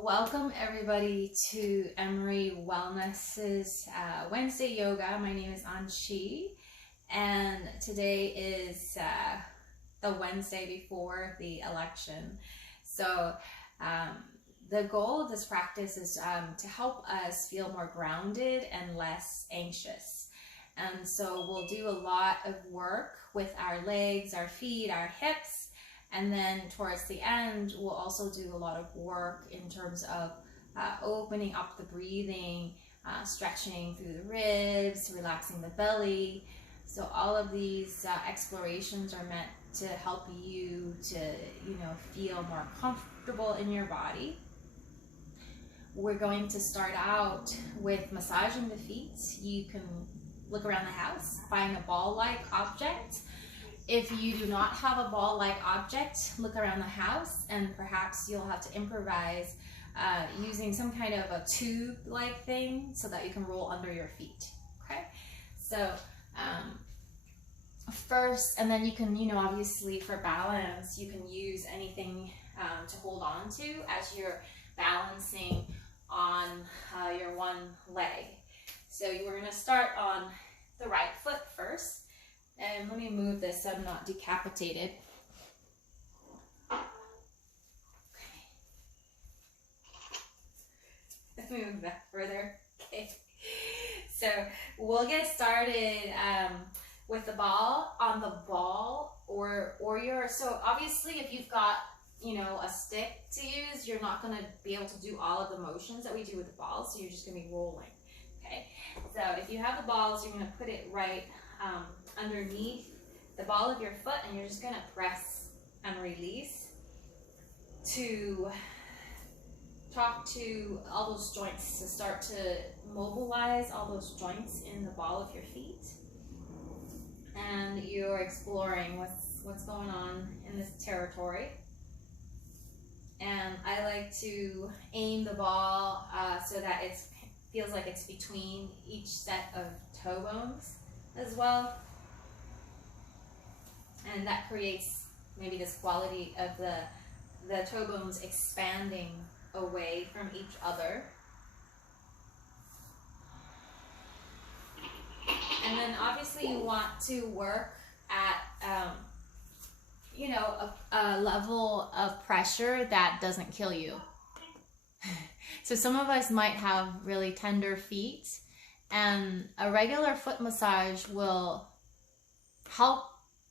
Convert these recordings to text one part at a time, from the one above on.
Welcome everybody to Emory Wellness's Wednesday Yoga. My name is Anshi, and today is the Wednesday before the election. So the goal of this practice is to help us feel more grounded and less anxious. And so we'll do a lot of work with our legs, our feet, our hips. And then towards the end, we'll also do a lot of work in terms of opening up the breathing, stretching through the ribs, relaxing the belly. So all of these explorations are meant to help you to, feel more comfortable in your body. We're going to start out with massaging the feet. You can look around the house, find a ball-like object. If you do not have a ball-like object, look around the house, and perhaps you'll have to improvise using some kind of a tube-like thing so that you can roll under your feet. Okay, so first, and then you can, obviously for balance, you can use anything to hold on to as you're balancing on your one leg. So we're going to start on the right foot first. And let me move this so I'm not decapitated. Okay. Let's move back further. Okay. So we'll get started with the ball on the ball or your, so obviously if you've got, a stick to use, you're not going to be able to do all of the motions that we do with the ball. So you're just going to be rolling. Okay. So if you have the balls, you're going to put it right underneath the ball of your foot, and you're just going to press and release to talk to all those joints, to start to mobilize all those joints in the ball of your feet. And you're exploring what's going on in this territory. And I like to aim the ball so that it feels like it's between each set of toe bones as well, and that creates maybe this quality of the toe bones expanding away from each other. And then obviously you want to work at a level of pressure that doesn't kill you. So some of us might have really tender feet, and a regular foot massage will help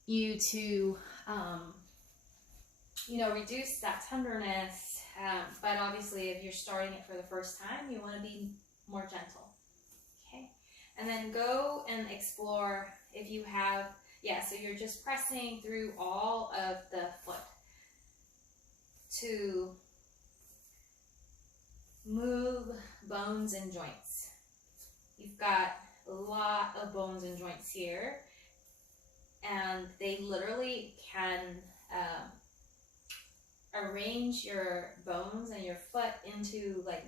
you to, reduce that tenderness. But obviously, if you're starting it for the first time, you want to be more gentle. Okay, and then go and explore if you have, so you're just pressing through all of the foot to move bones and joints. You've got a lot of bones and joints here, and they literally can arrange your bones and your foot into like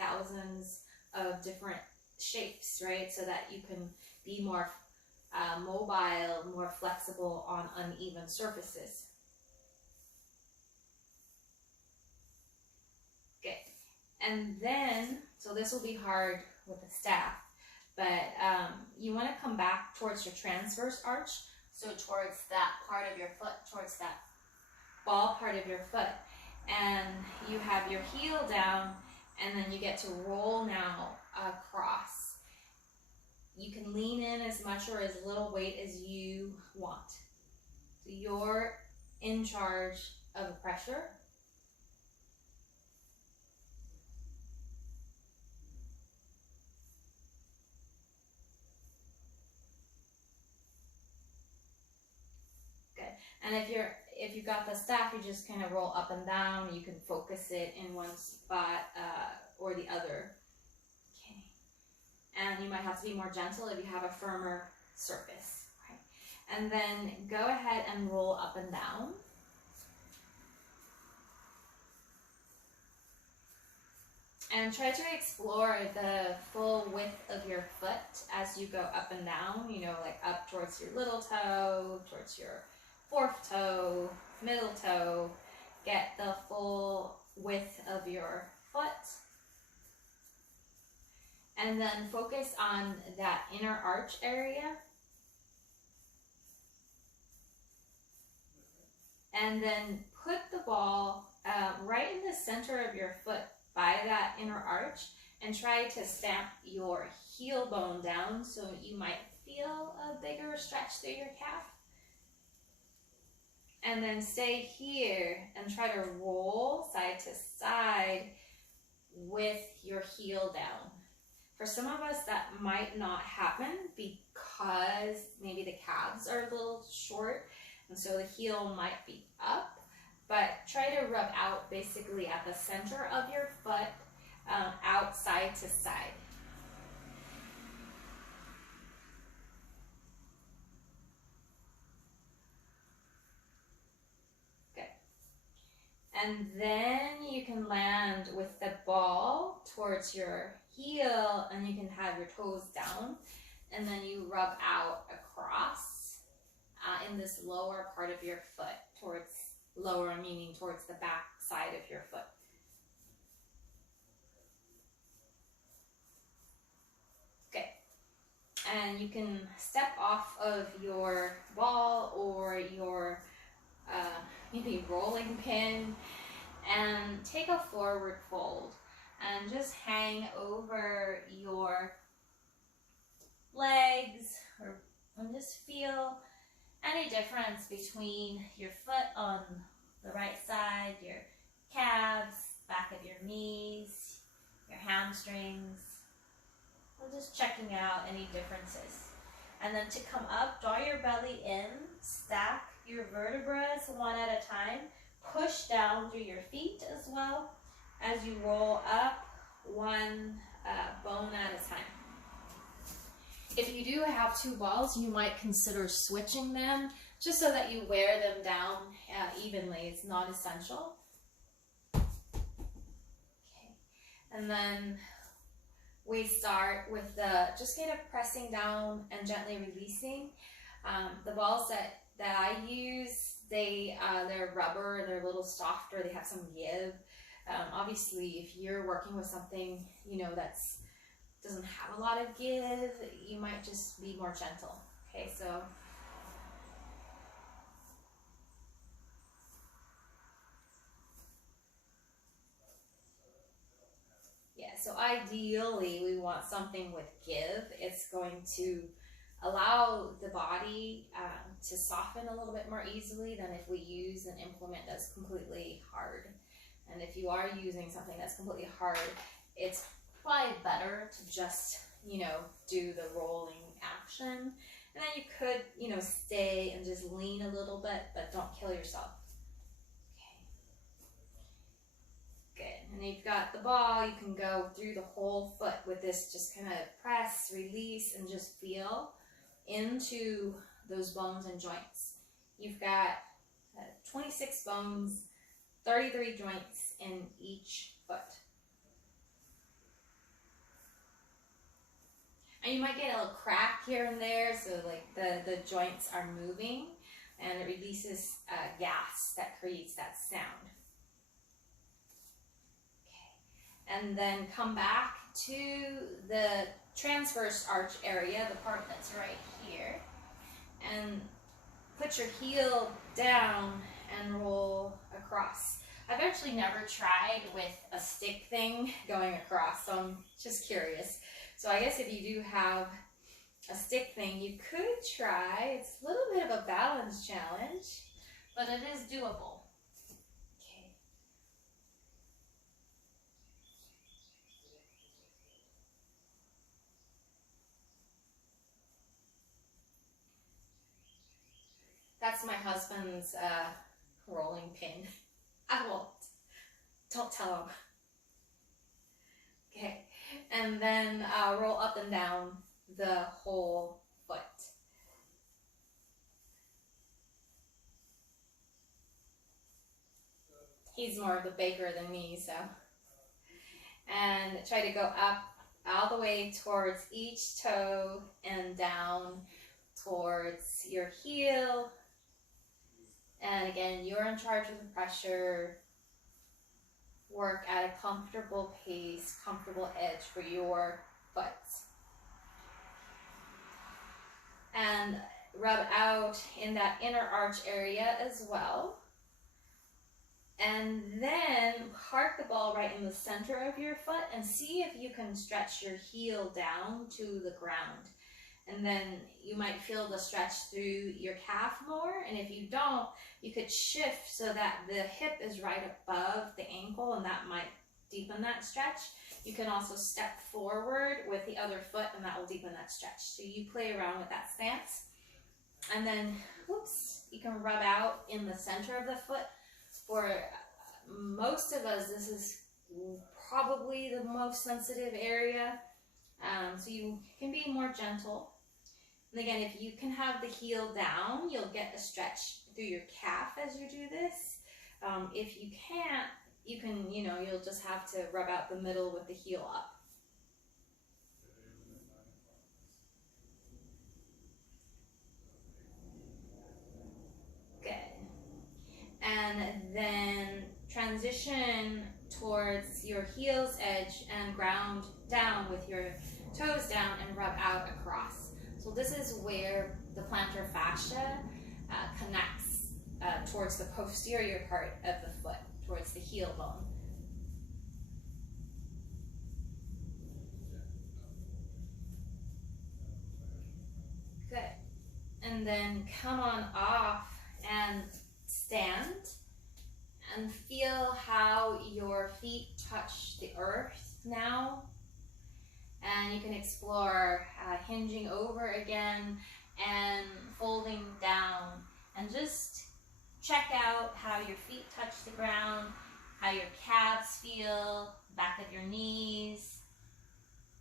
thousands of different shapes, right? So that you can be more mobile, more flexible on uneven surfaces. Okay, and then, so this will be hard with the staff, but you want to come back towards your transverse arch, so towards that part of your foot, towards that ball part of your foot, and you have your heel down, and then you get to roll now across. You can lean in as much or as little weight as you want. So you're in charge of the pressure. And if you've got the staff, you just kind of roll up and down. You can focus it in one spot or the other. Okay. And you might have to be more gentle if you have a firmer surface. Okay. And then go ahead and roll up and down. And try to explore the full width of your foot as you go up and down, like up towards your little toe, towards your fourth toe, middle toe. Get the full width of your foot. And then focus on that inner arch area. And then put the ball right in the center of your foot by that inner arch and try to stamp your heel bone down so you might feel a bigger stretch through your calf. And then stay here and try to roll side to side with your heel down. For some of us, that might not happen because maybe the calves are a little short, and so the heel might be up, but try to rub out basically at the center of your foot, out side to side. Good. And then you can land with the ball towards your heel, and you can have your toes down, and then you rub out across in this lower part of your foot, towards lower meaning towards the back side of your foot. Okay, and you can step off of your ball or your maybe rolling pin and take a forward fold and just hang over your legs, and just feel any difference between your foot on the right side, your calves, back of your knees, your hamstrings. We're just checking out any differences. And then to come up, draw your belly in, stack your vertebrae one at a time, push down through your feet as well as you roll up one bone at a time. If you do have two balls, you might consider switching them just so that you wear them down evenly. It's not essential. Okay. And then we start with just kind of pressing down and gently releasing. The balls that I use, they're rubber, they're a little softer, they have some give. Obviously, if you're working with something, that's doesn't have a lot of give, you might just be more gentle. Okay, so so ideally we want something with give. It's going to allow the body to soften a little bit more easily than if we use an implement that's completely hard. And if you are using something that's completely hard, it's probably better to just, do the rolling action. And then you could, stay and just lean a little bit, but don't kill yourself. Okay. Good. And you've got the ball, you can go through the whole foot with this, just kind of press, release, and just feel into those bones and joints. You've got 26 bones, 33 joints in each foot. And you might get a little crack here and there, so like the joints are moving, and it releases gas that creates that sound. Okay. And then come back to the transverse arch area, the part that's right here, and put your heel down and roll across. I've actually never tried with a stick thing going across, so I'm just curious. So I guess if you do have a stick thing, you could try. It's a little bit of a balance challenge, but it is doable. Okay. That's my husband's rolling pin. I won't. Don't tell him. Okay. And then roll up and down the whole foot. He's more of a baker than me, so. And try to go up all the way towards each toe and down towards your heel. And again, you're in charge of the pressure. work at a comfortable pace, comfortable edge for your foot. And rub out in that inner arch area as well. And then park the ball right in the center of your foot and see if you can stretch your heel down to the ground. And then you might feel the stretch through your calf more. And if you don't, you could shift so that the hip is right above the ankle, and that might deepen that stretch. You can also step forward with the other foot, and that will deepen that stretch. So you play around with that stance. And then, you can rub out in the center of the foot. For most of us, this is probably the most sensitive area. So you can be more gentle. And again, if you can have the heel down, you'll get a stretch through your calf as you do this. If you can't, you can, you'll just have to rub out the middle with the heel up. Good. And then transition towards your heel's edge and ground down with your toes down and rub out across. So this is where the plantar fascia connects towards the posterior part of the foot, towards the heel bone. Good. And then come on off and stand and feel how your feet touch the earth now. And you can explore hinging over again and folding down, and just check out how your feet touch the ground, how your calves feel, back of your knees,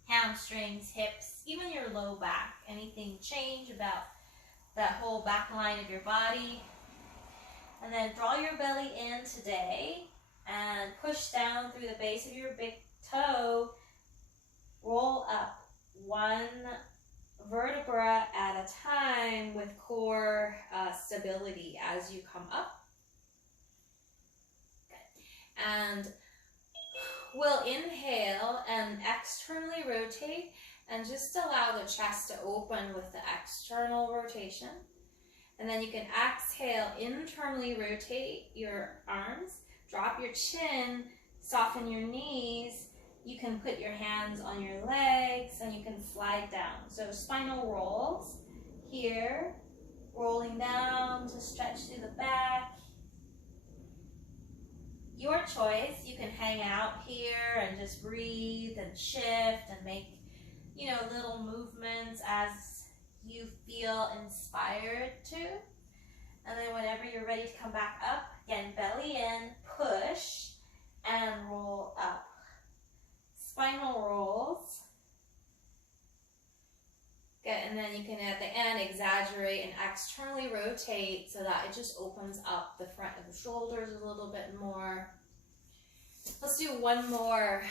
hamstrings, hips, even your low back. Anything change about that whole back line of your body? And then draw your belly in today and push down through the base of your big toe. Roll up one vertebra at a time with core stability as you come up. Good. And we'll inhale and externally rotate, and just allow the chest to open with the external rotation. And then you can exhale, internally rotate your arms, drop your chin, soften your knees. You can put your hands on your legs and you can slide down. So spinal rolls here, rolling down to stretch through the back. Your choice, you can hang out here and just breathe and shift and make, little movements as you feel inspired to. And then whenever you're ready to come back up, again, belly in, push, and roll up. Spinal rolls. Good, and then you can at the end exaggerate and externally rotate so that it just opens up the front of the shoulders a little bit more. Let's do one more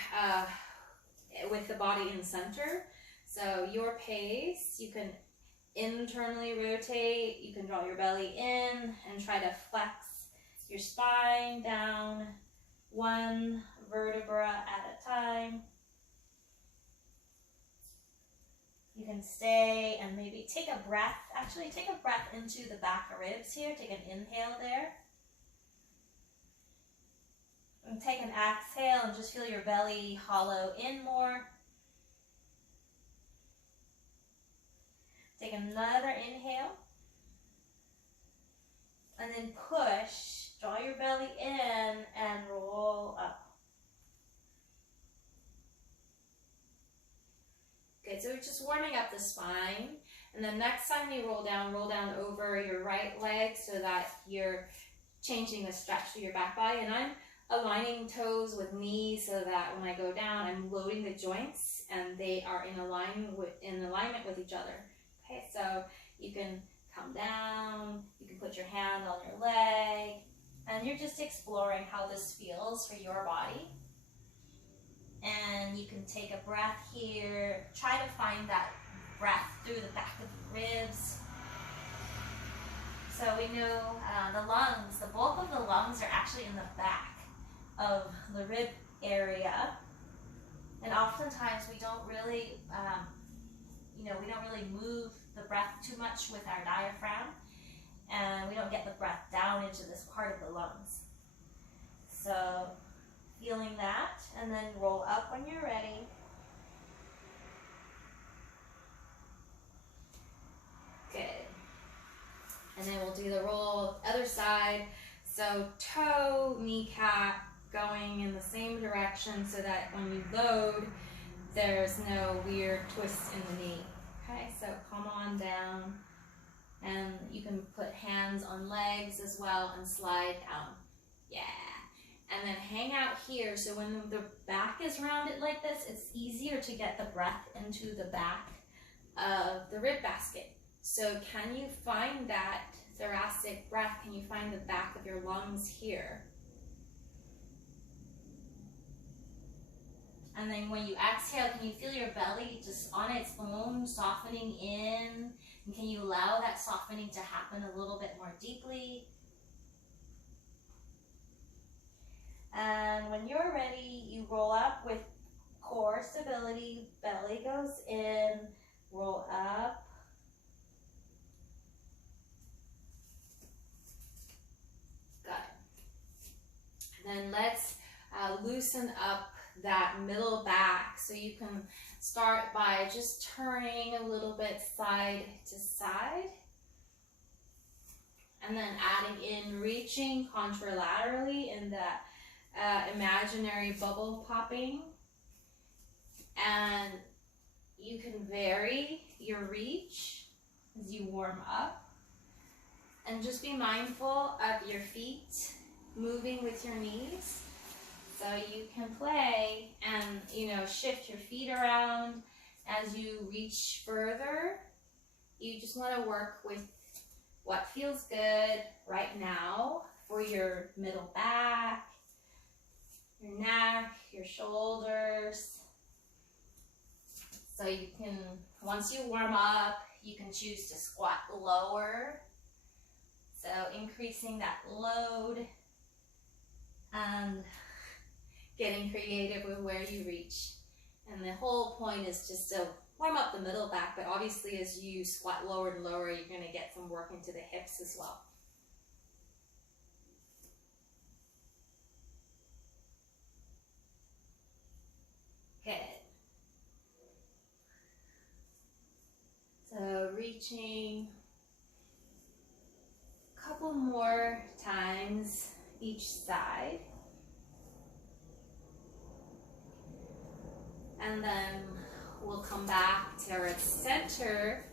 with the body in center. So your pace, you can internally rotate, you can draw your belly in and try to flex your spine down one vertebra at a time. You can stay and maybe take a breath. Actually, take a breath into the back ribs here. Take an inhale there. And take an exhale and just feel your belly hollow in more. Take another inhale. And then push. Draw your belly in and roll up. Good, so we're just warming up the spine. And then next time you roll down over your right leg so that you're changing the stretch to your back body. And I'm aligning toes with knees so that when I go down, I'm loading the joints and they are in alignment with each other. Okay, so you can come down, you can put your hand on your leg, and you're just exploring how this feels for your body. And you can take a breath here. Try to find that breath through the back of the ribs. So we know the lungs, the bulk of the lungs are actually in the back. of the rib area. And oftentimes we don't really, we don't really move the breath too much with our diaphragm, and we don't get the breath down into this part of the lungs. So feeling that, and then roll up when you're ready. Good. And then we'll do the roll other side. So toe, kneecap going in the same direction so that when you load, there's no weird twist in the knee. Okay, so come on down. And you can put hands on legs as well and slide down. Yeah. And then hang out here. So when the back is rounded like this, it's easier to get the breath into the back of the rib basket. So can you find that thoracic breath? Can you find the back of your lungs here? And then when you exhale, can you feel your belly just on its own softening in? And can you allow that softening to happen a little bit more deeply? And when you're ready, you roll up with core stability, belly goes in, roll up. Got it. And then let's loosen up that middle back. So you can start by just turning a little bit side to side. And then adding in reaching contralaterally in that imaginary bubble popping. And you can vary your reach as you warm up. And just be mindful of your feet moving with your knees. So you can play and, shift your feet around as you reach further. You just want to work with what feels good right now for your middle back, your neck, your shoulders. So you can, once you warm up, you can choose to squat lower. So increasing that load and getting creative with where you reach. And the whole point is just to warm up the middle back, but obviously as you squat lower and lower, you're going to get some work into the hips as well. Good. So reaching a couple more times each side. And then we'll come back to our center.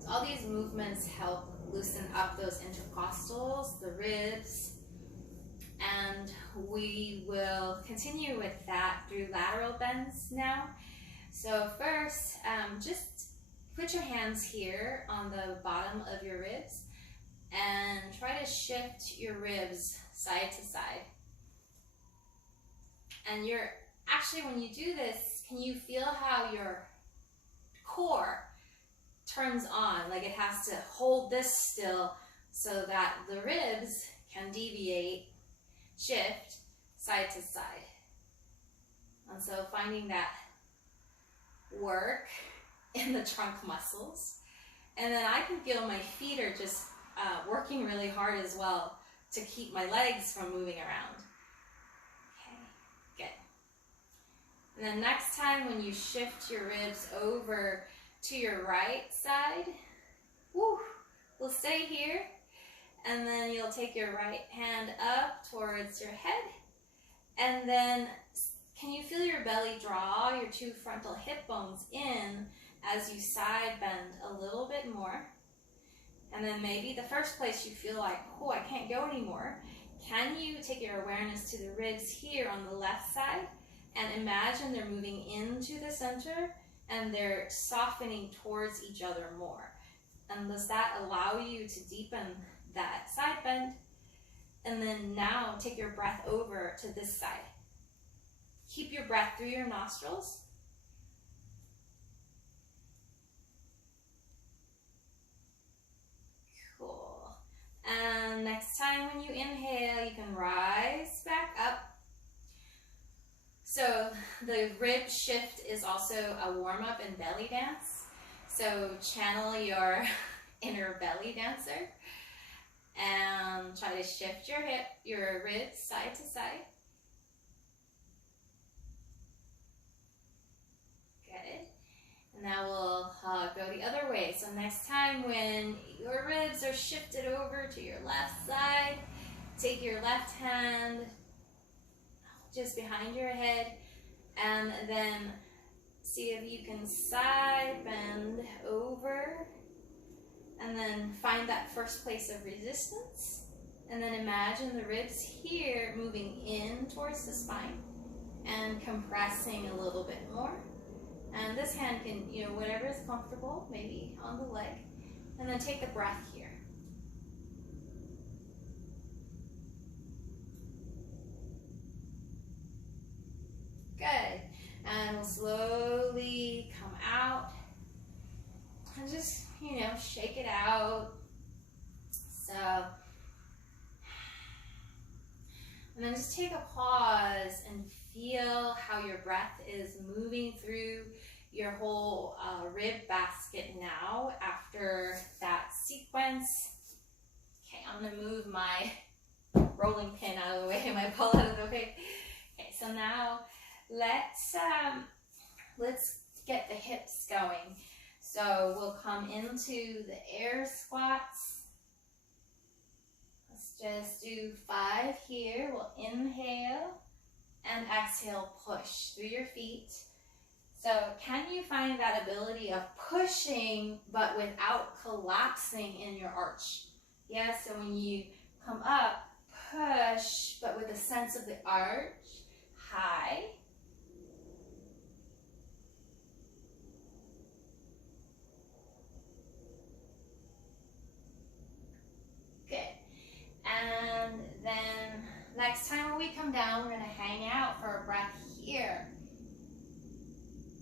So all these movements help loosen up those intercostals, the ribs, and we will continue with that through lateral bends now. So first, just put your hands here on the bottom of your ribs and try to shift your ribs side to side. And actually, when you do this, can you feel how your core turns on? Like it has to hold this still so that the ribs can deviate, shift side to side. And so finding that work in the trunk muscles. And then I can feel my feet are just working really hard as well to keep my legs from moving around. And then next time when you shift your ribs over to your right side, we'll stay here. And then you'll take your right hand up towards your head. And then can you feel your belly draw your two frontal hip bones in as you side bend a little bit more? And then maybe the first place you feel like, I can't go anymore. Can you take your awareness to the ribs here on the left side? And imagine they're moving into the center and they're softening towards each other more. And does that allow you to deepen that side bend? And then now take your breath over to this side. Keep your breath through your nostrils. Cool. And next time when you inhale, you can rise back up. So the rib shift is also a warm-up and belly dance. So channel your inner belly dancer and try to shift your ribs side to side. Good. And now we'll go the other way. So next time when your ribs are shifted over to your left side, take your left hand just behind your head and then see if you can side bend over and then find that first place of resistance. And then imagine the ribs here moving in towards the spine and compressing a little bit more. And this hand can, whatever is comfortable, maybe on the leg. And then take the breath here. Good. And we'll slowly come out. And just, shake it out. So, and then just take a pause and feel how your breath is moving through your whole rib basket now after that sequence. Okay, I'm gonna move my rolling pin out of the way, my ball out of the way. Okay, so now let's get the hips going. So we'll come into the air squats. Let's just do 5 here. We'll inhale and exhale, push through your feet. So can you find that ability of pushing but without collapsing in your arch? Yeah, so when you come up, push but with a sense of the arch, high. Good. And then next time when we come down, we're going to hang out for a breath here.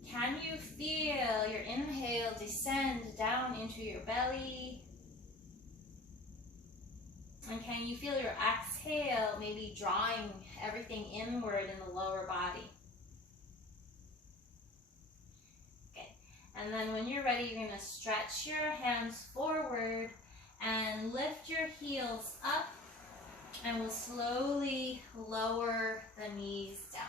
Can you feel your inhale descend down into your belly? And can you feel your exhale maybe drawing everything inward in the lower body? Okay. And then when you're ready, you're going to stretch your hands forward and lift your heels up, and we'll slowly lower the knees down.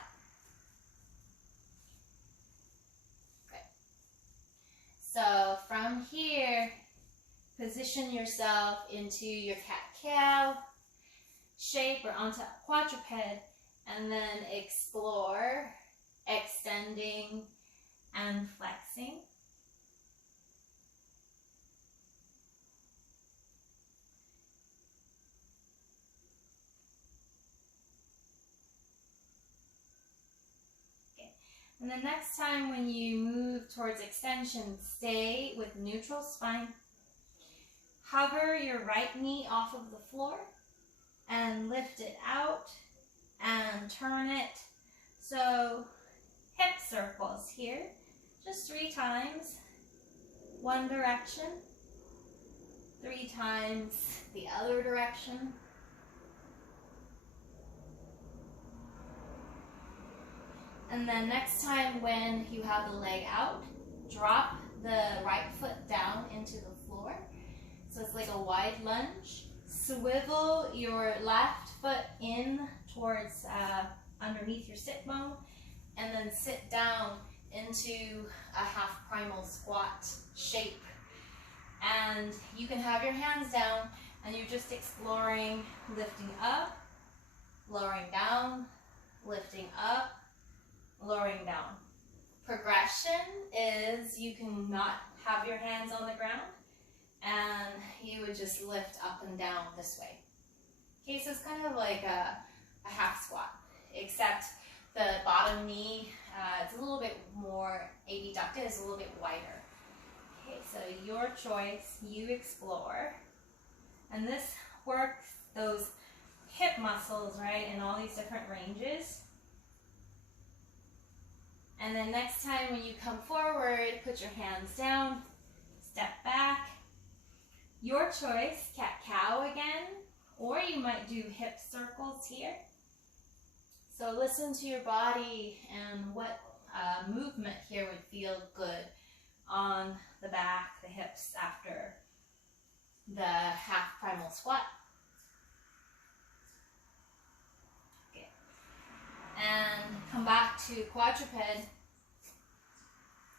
So from here, position yourself into your cat-cow shape or onto quadruped, and then explore, extending and flexing. And the next time when you move towards extension, stay with neutral spine. Hover your right knee off of the floor and lift it out and turn it. So hip circles here, just 3 times. One direction, 3 times the other direction. And then next time when you have the leg out, drop the right foot down into the floor. So it's like a wide lunge. Swivel your left foot in towards underneath your sit bone, and then sit down into a half primal squat shape. And you can have your hands down and you're just exploring lifting up, lowering down, lifting up, lowering down. Progression is you can not have your hands on the ground and you would just lift up and down this way. Okay, so it's kind of like a half squat, except the bottom knee, it's a little bit more abducted, it's a little bit wider. Okay, so your choice, you explore. And this works those hip muscles, right, in all these different ranges. And then next time when you come forward, put your hands down, step back, Your choice, cat-cow again, or you might do hip circles here. So listen to your body and what movement here would feel good on the back, the hips after the half primal squat. Okay. And come back to quadruped.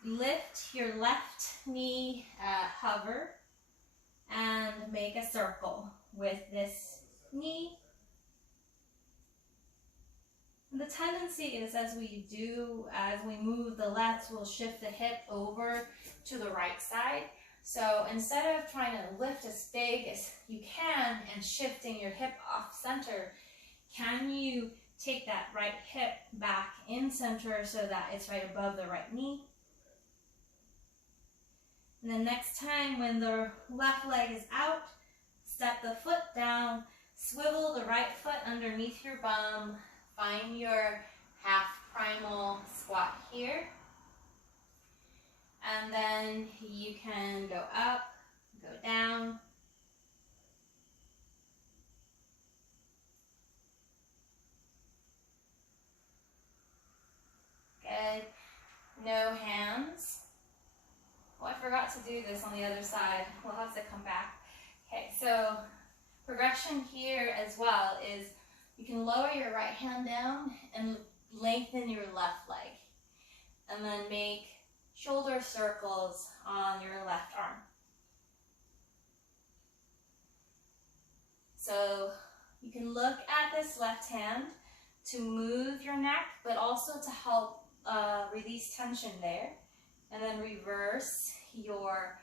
Lift your left knee, hover, and make a circle with this knee. The tendency is as we move the left, we'll shift the hip over to the right side. So instead of trying to lift as big as you can and shifting your hip off center, can you take that right hip back in center so that it's right above the right knee? And then next time when the left leg is out, step the foot down, swivel the right foot underneath your bum, find your half primal squat here. And then you can go up, go down. Good. No hands. Oh, I forgot to do this on the other side. We'll have to come back. Okay, so progression here as well is you can lower your right hand down and lengthen your left leg. And then make shoulder circles on your left arm. So you can look at this left hand to move your neck, but also to help release tension there. And then reverse your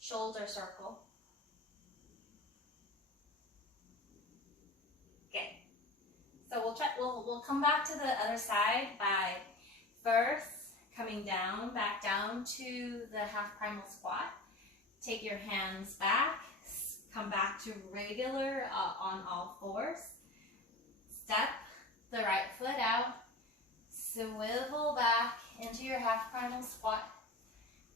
shoulder circle. Okay. So we'll come back to the other side by first coming down, back down to the half primal squat. Take your hands back, come back to regular on all fours. Step the right foot out, swivel back into your half primal squat.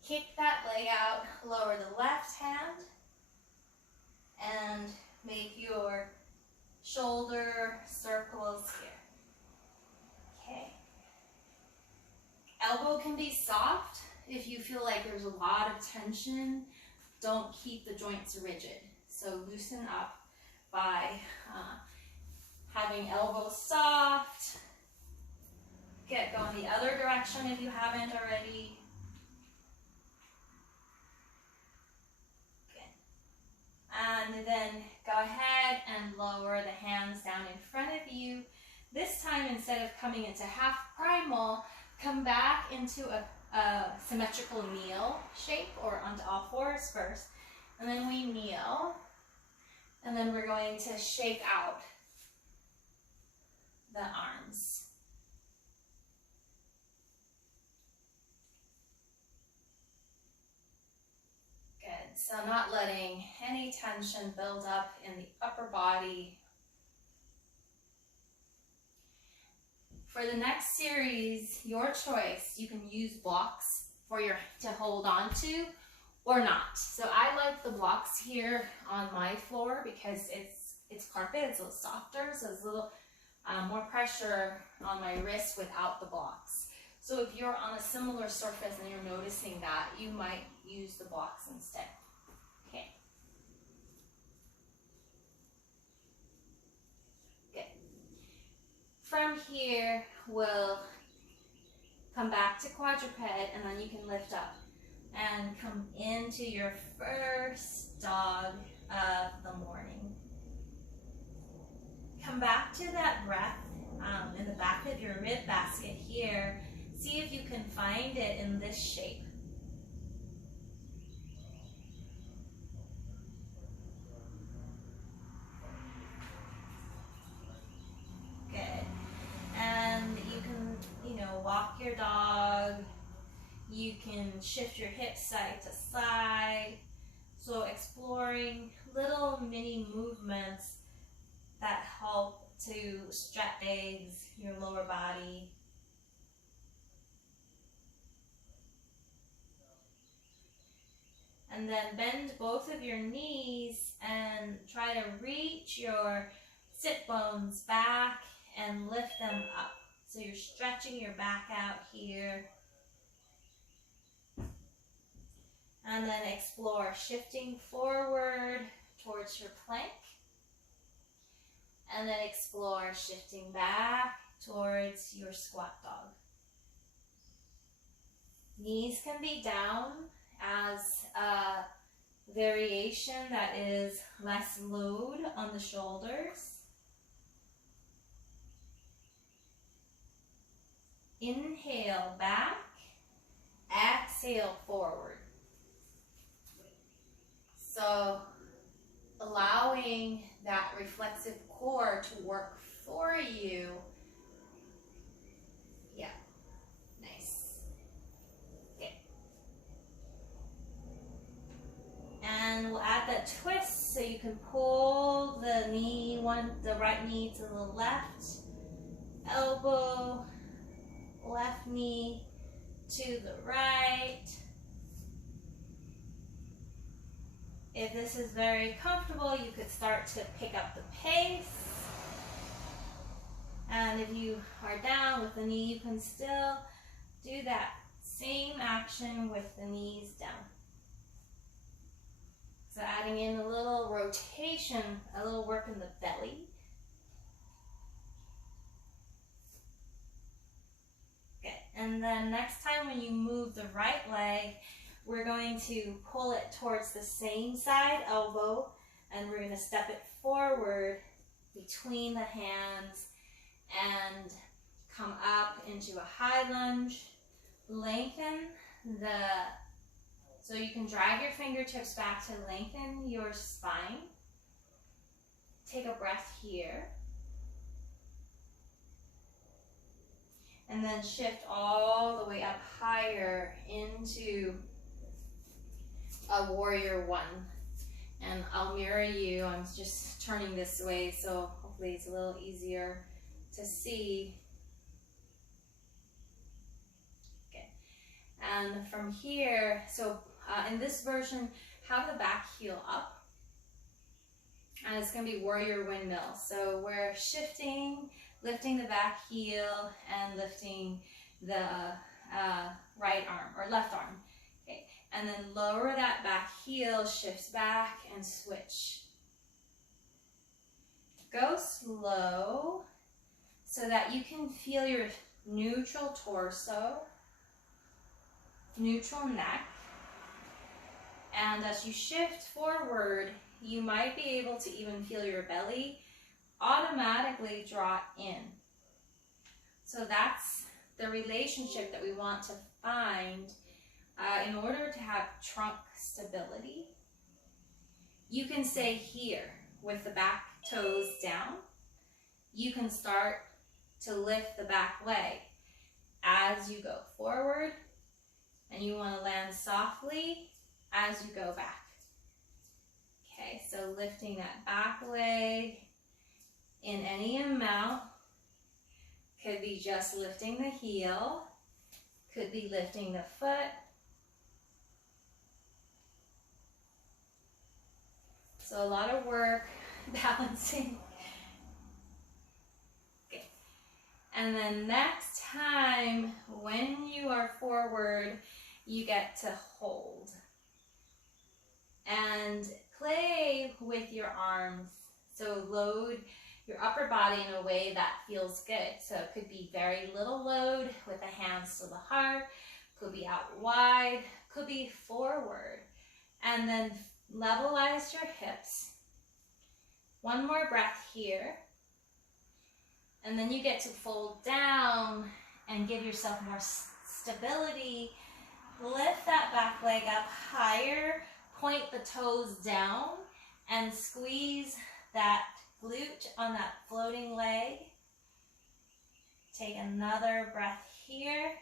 Kick that leg out, lower the left hand, and make your shoulder circles here. Okay. Elbow can be soft. If you feel like there's a lot of tension, don't keep the joints rigid. So loosen up by having elbows soft. Get going the other direction if you haven't already. And then go ahead and lower the hands down in front of you. This time, instead of coming into half primal, come back into a symmetrical kneel shape, or onto all fours first. And then we kneel. And then we're going to shake out the arms. Good. So not letting any tension build up in the upper body. For the next series, your choice. You can use blocks to hold on to or not. So I like the blocks here on my floor because it's carpet, it's a little softer, so there's a little more pressure on my wrist without the blocks. So if you're on a similar surface and you're noticing that, you might use the blocks instead. Okay. Good. From here, we'll come back to quadruped, and then you can lift up and come into your first dog of the morning. Come back to that breath in the back of your rib basket here. See if you can find it in this shape. Good. And you can, walk your dog. You can shift your hips side to side. So exploring little mini movements that help to stretch legs, your lower body. And then bend both of your knees and try to reach your sit bones back and lift them up. So you're stretching your back out here. And then explore shifting forward towards your plank. And then explore shifting back towards your squat dog. Knees can be down as a variation that is less load on the shoulders. Inhale back, exhale forward. So allowing that reflexive core to work for you. Yeah, nice. Okay. And we'll add that twist so you can pull the right knee to the left, elbow, left knee to the right. If this is very comfortable, you could start to pick up the pace. And if you are down with the knee, you can still do that same action with the knees down. So adding in a little rotation, a little work in the belly. Okay, and then next time when you move the right leg, we're going to pull it towards the same side elbow, and we're going to step it forward between the hands and come up into a high lunge. Lengthen so you can drag your fingertips back to lengthen your spine. Take a breath here. And then shift all the way up higher into a warrior one. And I'll mirror you. I'm just turning this way, so hopefully it's a little easier to see. Okay. And from here, so in this version, have the back heel up. And it's going to be warrior windmill. So we're shifting, lifting the back heel and lifting the right arm or left arm. Okay. And then lower that back heel, shift back and switch. Go slow so that you can feel your neutral torso, neutral neck. And as you shift forward, you might be able to even feel your belly automatically draw in. So that's the relationship that we want to find in order to have trunk stability. You can stay here with the back toes down. You can start to lift the back leg as you go forward, and you want to land softly as you go back. Okay, so lifting that back leg in any amount. Could be just lifting the heel, could be lifting the foot. So a lot of work balancing. Okay. And then next time when you are forward, you get to hold. And play with your arms. So load your upper body in a way that feels good. So it could be very little load with the hands to the heart, could be out wide, could be forward. And then levelize your hips. One more breath here. And then you get to fold down and give yourself more stability. Lift that back leg up higher, point the toes down, and squeeze that glute on that floating leg. Take another breath here.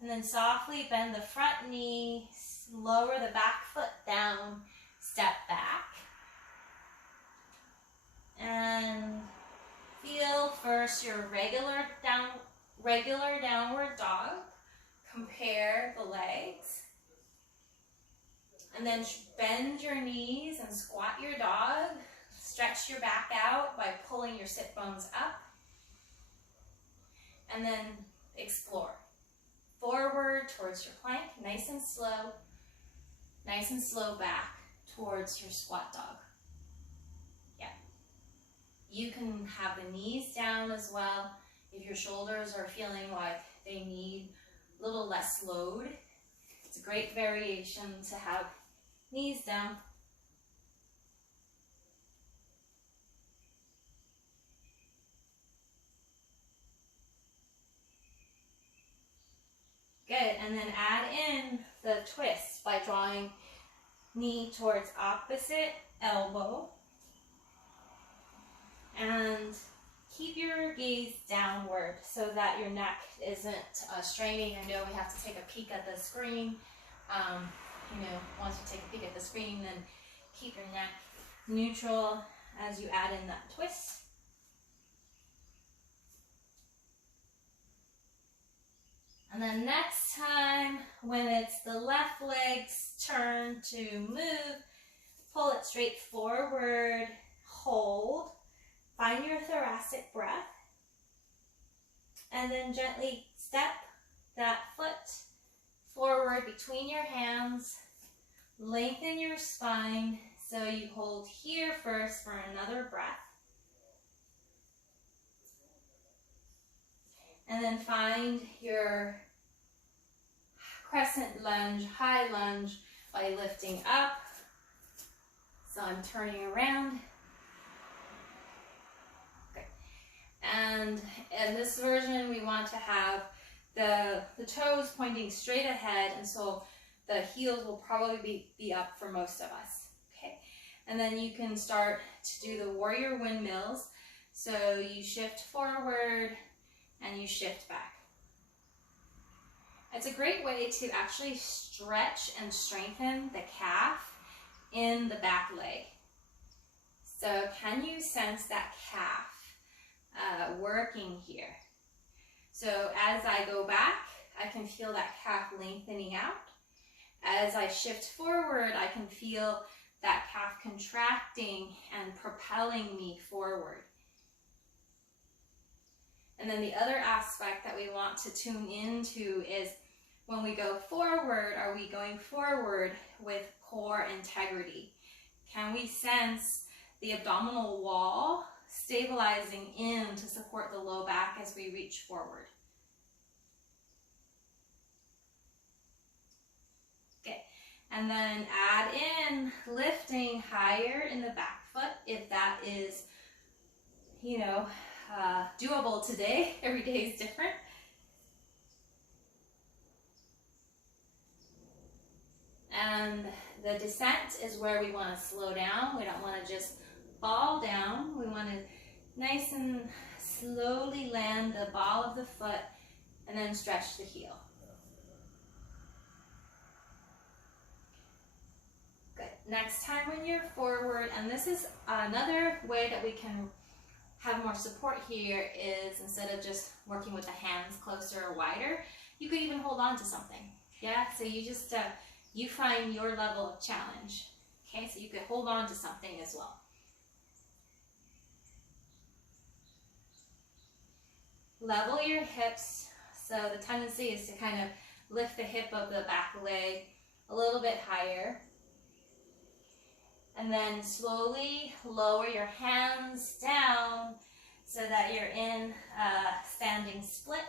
And then softly bend the front knee, lower the back foot down, step back. And feel first your regular downward dog. compare the legs. And then bend your knees and squat your dog. Stretch your back out by pulling your sit bones up. And then explore. Forward towards your plank, nice and slow. Nice and slow back towards your squat dog. Yeah. You can have the knees down as well if your shoulders are feeling like they need a little less load. It's a great variation to have knees down. Good, and then add in the twist by drawing knee towards opposite elbow. And keep your gaze downward so that your neck isn't straining. I know we have to take a peek at the screen. Once you take a peek at the screen, then keep your neck neutral as you add in that twist. And then next time, when it's the left leg's turn to move, pull it straight forward, hold, find your thoracic breath, and then gently step that foot forward between your hands, lengthen your spine, so you hold here first for another breath. And then find your crescent lunge, high lunge by lifting up. So I'm turning around. Okay. And in this version, we want to have the toes pointing straight ahead, and so the heels will probably be up for most of us. Okay. And then you can start to do the warrior windmills. So you shift forward, and you shift back. It's a great way to actually stretch and strengthen the calf in the back leg. So can you sense that calf working here? So as I go back, I can feel that calf lengthening out. As I shift forward, I can feel that calf contracting and propelling me forward. And then the other aspect that we want to tune into is when we go forward, are we going forward with core integrity? Can we sense the abdominal wall stabilizing in to support the low back as we reach forward? Okay, and then add in lifting higher in the back foot if that is, doable today. Every day is different. And the descent is where we want to slow down. We don't want to just fall down. We want to nice and slowly land the ball of the foot and then stretch the heel. Good. Next time when you're forward, and this is another way that we can have more support here, is instead of just working with the hands closer or wider, you could even hold on to something. Yeah, so you just, you find your level of challenge. Okay, so you could hold on to something as well. Level your hips. So the tendency is to kind of lift the hip of the back leg a little bit higher. And then slowly lower your hands down so that you're in a standing split.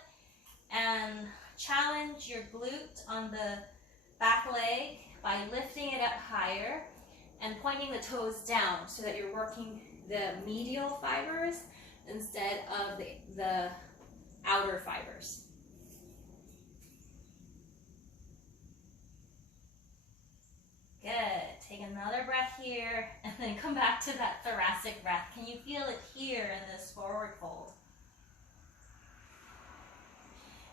And challenge your glute on the back leg by lifting it up higher and pointing the toes down so that you're working the medial fibers instead of the outer fibers. Good. Take another breath here and then come back to that thoracic breath. Can you feel it here in this forward fold?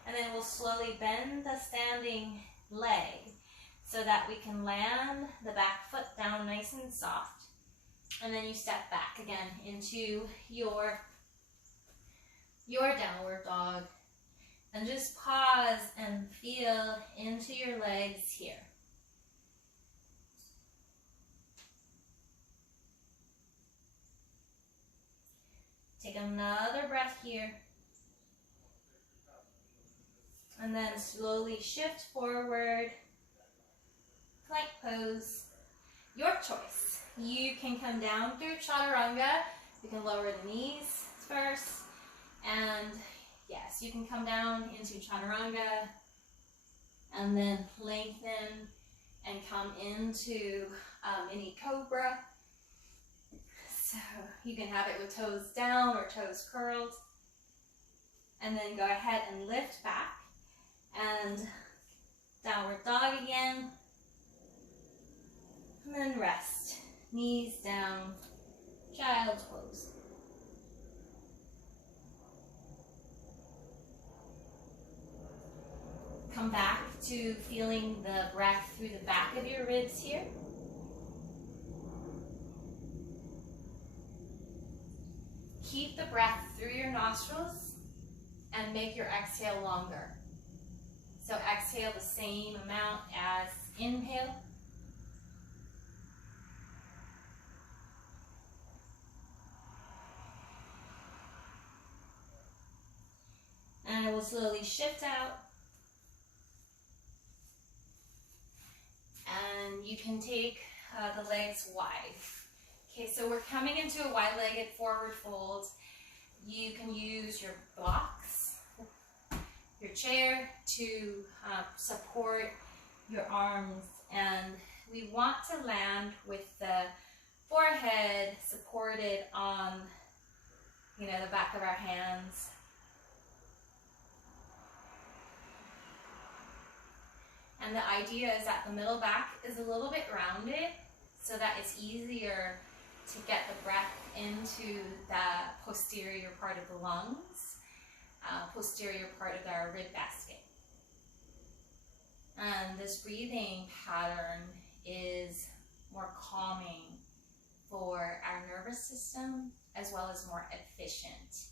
And then we'll slowly bend the standing leg so that we can land the back foot down nice and soft. And then you step back again into your downward dog. And just pause and feel into your legs here. Take another breath here. And then slowly shift forward. Plank pose. Your choice. You can come down through chaturanga. You can lower the knees first. And yes, you can come down into chaturanga and then lengthen and come into mini cobra. So you can have it with toes down or toes curled. And then go ahead and lift back and downward dog again. And then rest. Knees down, child's pose. Come back to feeling the breath through the back of your ribs here. Keep the breath through your nostrils and make your exhale longer. So exhale the same amount as inhale. And it will slowly shift out. And you can take the legs wide. Okay, so we're coming into a wide-legged forward fold. You can use your blocks, your chair to support your arms. And we want to land with the forehead supported on, the back of our hands. And the idea is that the middle back is a little bit rounded so that it's easier to get the breath into the posterior part of the lungs, posterior part of our rib basket. And this breathing pattern is more calming for our nervous system as well as more efficient.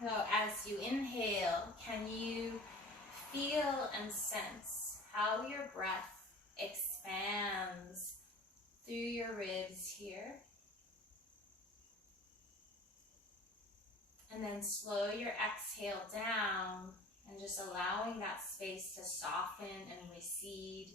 So as you inhale, can you feel and sense how your breath expands through your ribs here? And then slow your exhale down and just allowing that space to soften and recede.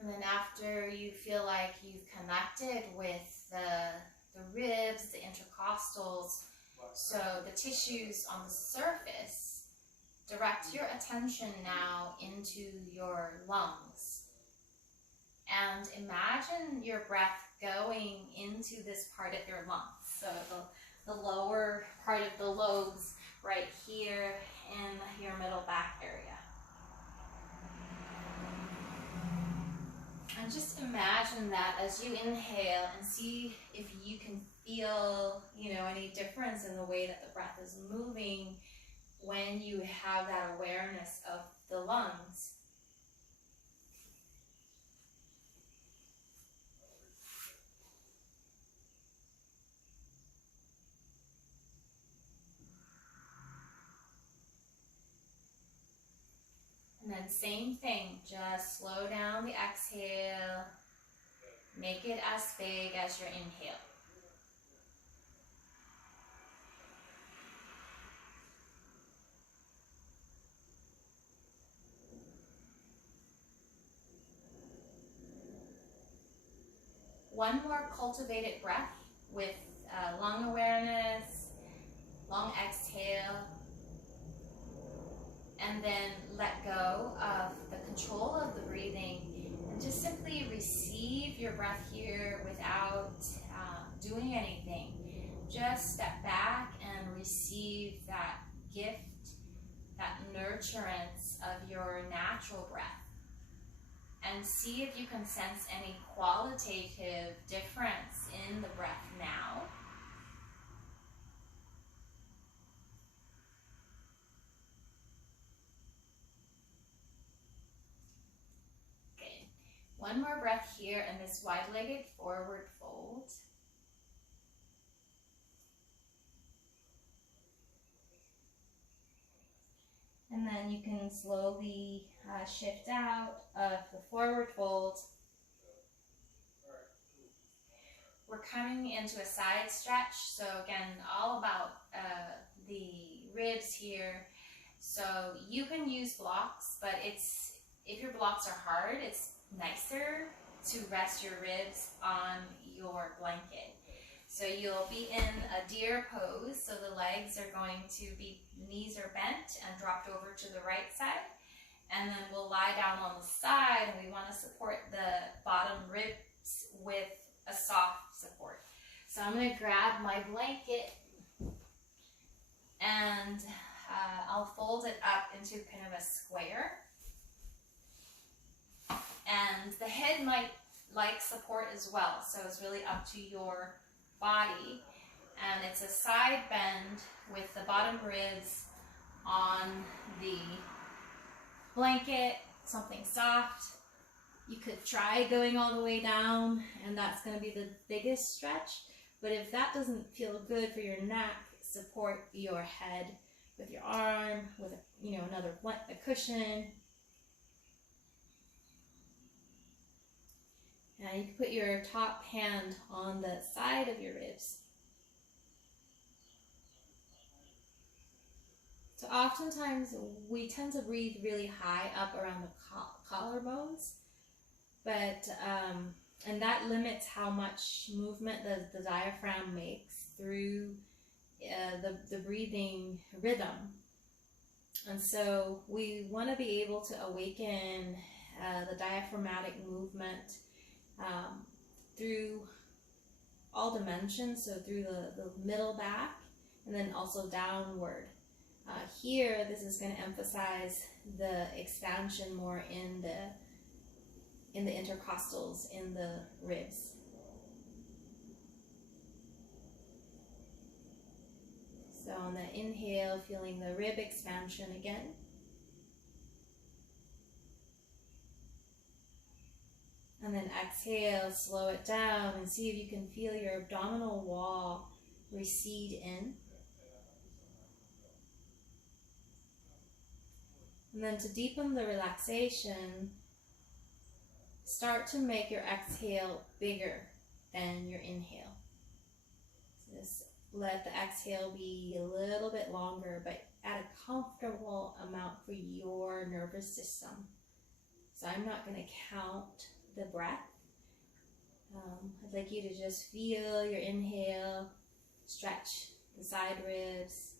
And then after you feel like you've connected with the ribs, the intercostals, so the tissues on the surface, direct your attention now into your lungs. And imagine your breath going into this part of your lungs. So the lower part of the lobes right here in your middle back area. And just imagine that as you inhale and see if you can feel, any difference in the way that the breath is moving when you have that awareness of the lungs. And then same thing, just slow down the exhale, make it as big as your inhale. One more cultivated breath with lung awareness, long exhale, and then let go of the control of the breathing and just simply receive your breath here without doing anything. Just step back and receive that gift, that nurturance of your natural breath. And see if you can sense any qualitative difference in the breath now. Good. One more breath here in this wide-legged forward fold. And then you can slowly shift out of the forward fold. We're coming into a side stretch. So again, all about the ribs here. So you can use blocks, but if your blocks are hard, it's nicer to rest your ribs on your blanket. So you'll be in a deer pose, so the legs are going to be, knees are bent and dropped over to the right side. And then we'll lie down on the side, and we want to support the bottom ribs with a soft support. So I'm going to grab my blanket and I'll fold it up into kind of a square. And the head might like support as well, so it's really up to your body. And it's a side bend with the bottom ribs on the blanket, something soft. You could try going all the way down, and that's going to be the biggest stretch. But if that doesn't feel good for your neck, support your head with your arm, with a cushion. Now you can put your top hand on the side of your ribs. So oftentimes we tend to breathe really high up around the collarbones, but and that limits how much movement the diaphragm makes through the breathing rhythm. And so we want to be able to awaken the diaphragmatic movement through all dimensions, so through the middle back and then also downward. Here, this is going to emphasize the expansion more in the intercostals, in the ribs. So on the inhale, feeling the rib expansion again. And then exhale, slow it down and see if you can feel your abdominal wall recede in. And then to deepen the relaxation, start to make your exhale bigger than your inhale. So just let the exhale be a little bit longer, but at a comfortable amount for your nervous system. So I'm not going to count the breath. I'd like you to just feel your inhale, stretch the side ribs,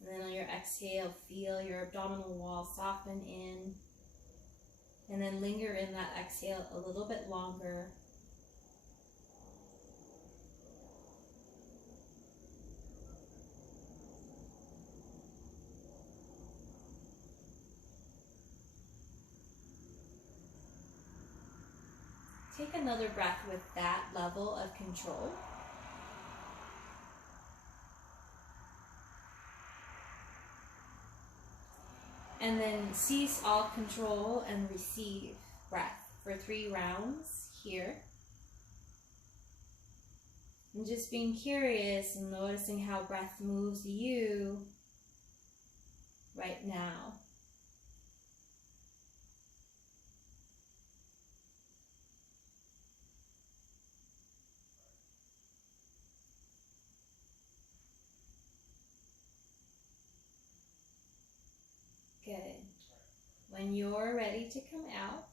and then on your exhale, feel your abdominal wall soften in, and then linger in that exhale a little bit longer. Take another breath with that level of control. And then cease all control and receive breath for 3 rounds here. And just being curious and noticing how breath moves you right now. Good. When you're ready to come out,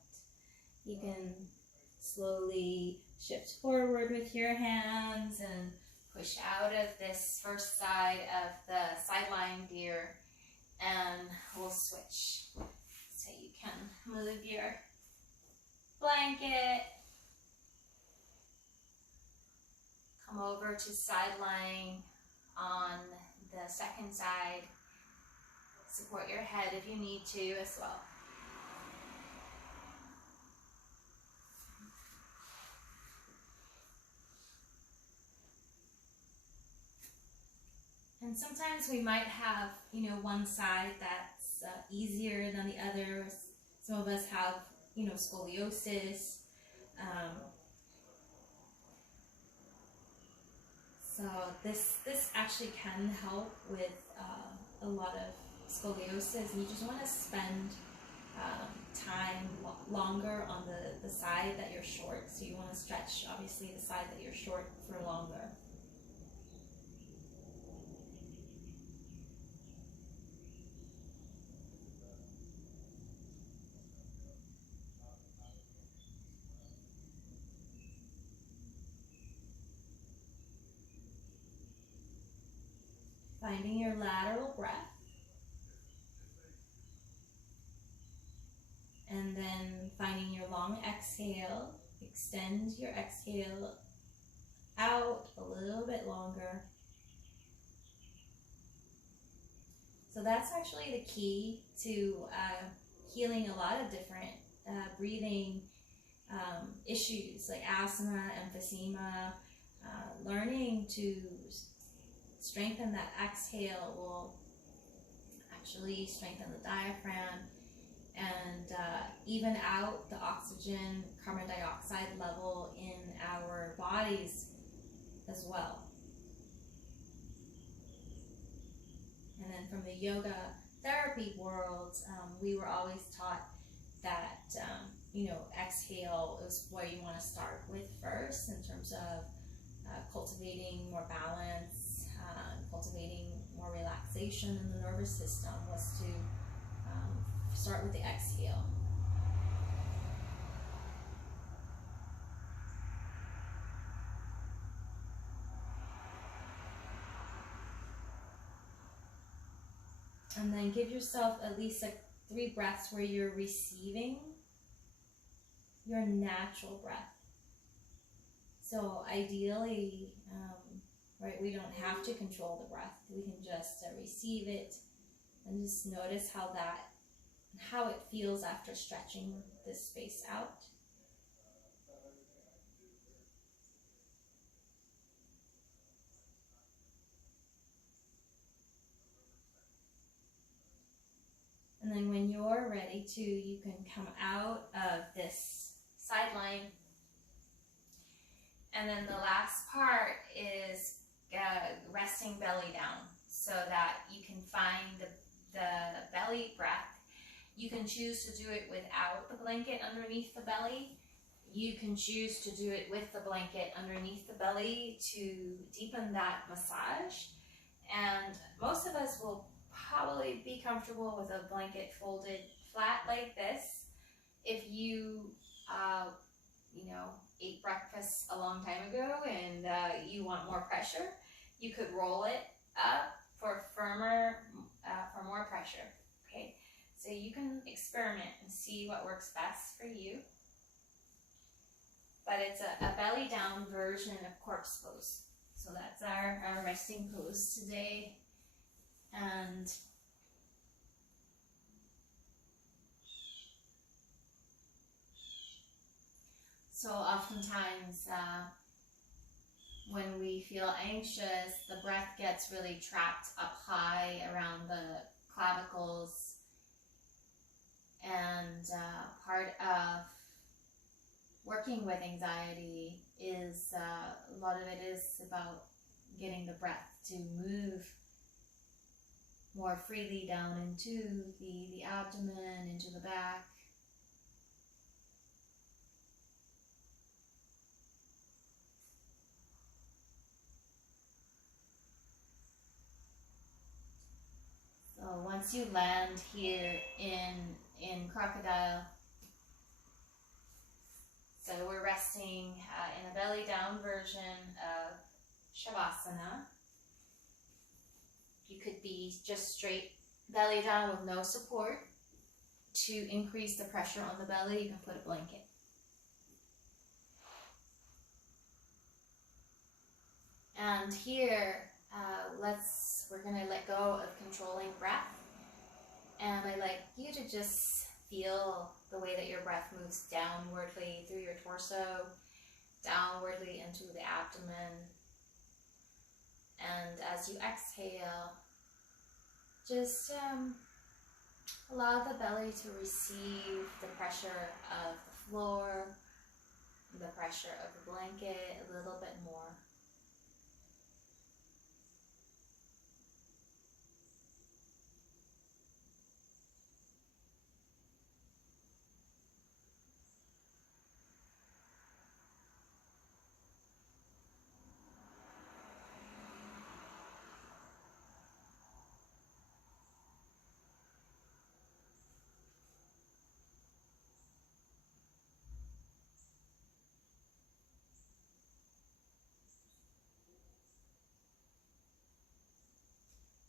you can slowly shift forward with your hands and push out of this first side of the side lying deer, and we'll switch. So you can move your blanket, come over over to side lying on the second side. Support your head if you need to as well. And sometimes we might have, one side that's easier than the other. Some of us have, scoliosis. So this actually can help with a lot of scoliosis, and you just want to spend time longer on the side that you're short. So you want to stretch, obviously, the side that you're short for longer. Finding your lateral breath. And then finding your long exhale. Extend your exhale out a little bit longer. So that's actually the key to healing a lot of different breathing issues like asthma, emphysema. Learning to strengthen that exhale will actually strengthen the diaphragm and even out the oxygen, carbon dioxide level in our bodies as well. And then from the yoga therapy world, we were always taught that, exhale is what you want to start with first in terms of cultivating more balance, cultivating more relaxation in the nervous system, was to start with the exhale. And then give yourself at least 3 breaths where you're receiving your natural breath. So ideally, right, we don't have to control the breath. We can just receive it and just notice how it feels after stretching this space out. And then when you're ready to, you can come out of this sideline. And then the last part is resting belly down so that you can find the belly breath. You can choose to do it without the blanket underneath the belly. You can choose to do it with the blanket underneath the belly to deepen that massage. And most of us will probably be comfortable with a blanket folded flat like this. If you, ate breakfast a long time ago and you want more pressure, you could roll it up for more pressure. Okay, so you can experiment and see what works best for you. But it's a belly down version of corpse pose. So that's our resting pose today. And so oftentimes when we feel anxious, the breath gets really trapped up high around the clavicles. And part of working with anxiety is, a lot of it is about getting the breath to move more freely down into the abdomen, into the back. So once you land here in crocodile, so we're resting in a belly down version of Shavasana. You could be just straight belly down with no support. To increase the pressure on the belly, you can put a blanket. And here, we're gonna let go of controlling breath. And I'd like you to just feel the way that your breath moves downwardly through your torso, downwardly into the abdomen. And as you exhale, just allow the belly to receive the pressure of the floor, the pressure of the blanket a little bit more.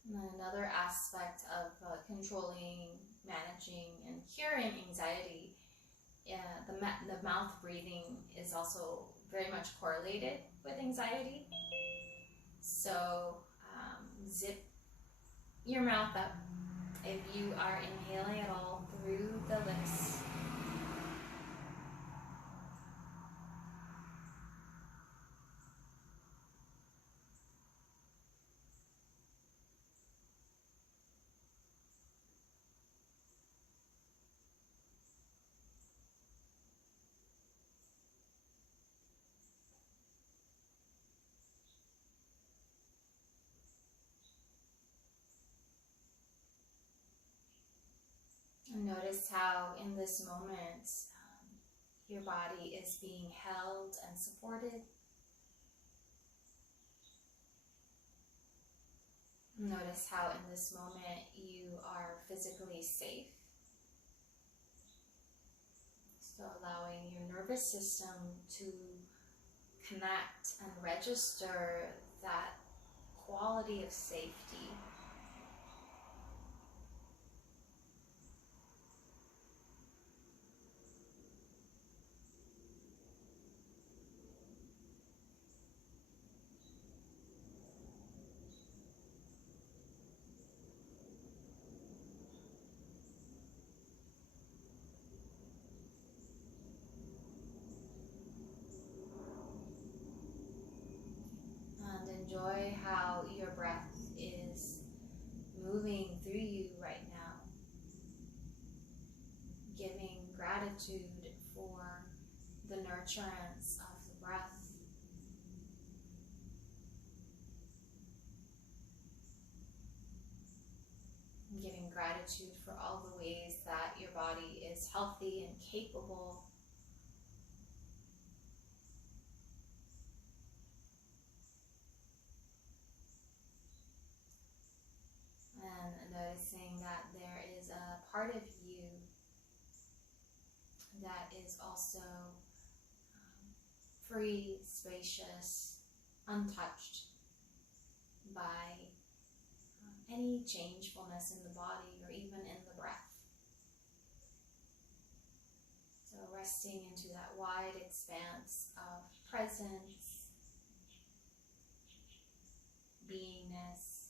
And then another aspect of controlling, managing, and curing anxiety, the mouth breathing is also very much correlated with anxiety. So zip your mouth up if you are inhaling at all through the lips. And notice how in this moment your body is being held and supported. Notice how in this moment you are physically safe. So allowing your nervous system to connect and register that quality of safety. And enjoy how your breath is moving through you right now. Giving gratitude for the nurturance of the breath. Giving gratitude for all the ways that your body is healthy and capable. And noticing that there is a part of you that is also free, spacious, untouched by any changefulness in the body or even in the breath. So resting into that wide expanse of presence, beingness.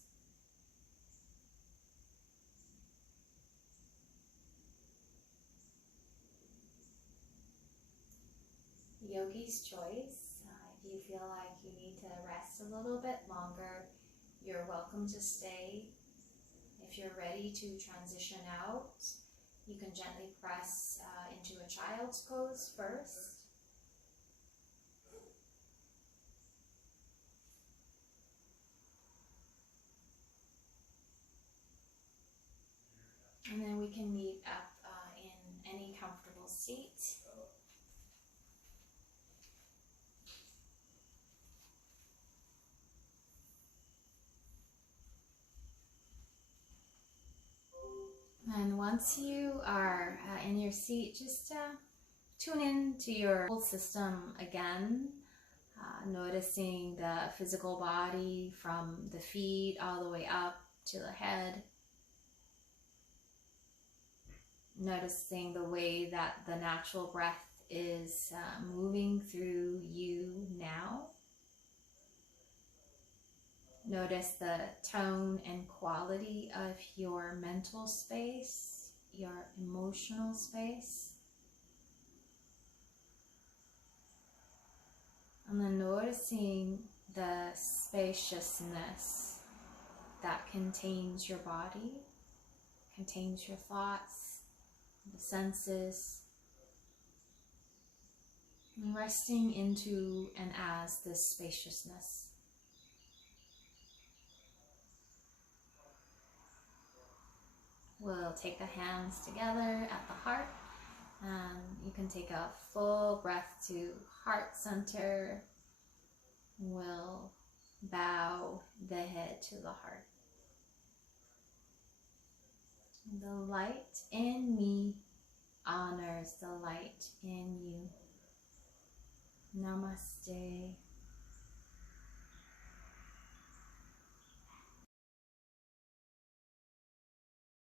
Yogi's choice. If you feel like you need to rest a little bit longer, you're welcome to stay. If you're ready to transition out, you can gently press into a child's pose first. And then we can meet up in any comfortable seat. And once you are in your seat, just tune in to your whole system again, noticing the physical body from the feet all the way up to the head. Noticing the way that the natural breath is moving through you now. Notice the tone and quality of your mental space, your emotional space. And then noticing the spaciousness that contains your body, contains your thoughts, the senses, and resting into and as this spaciousness. We'll take the hands together at the heart, and you can take a full breath to heart center. We'll bow the head to the heart. The light in me honors the light in you. Namaste.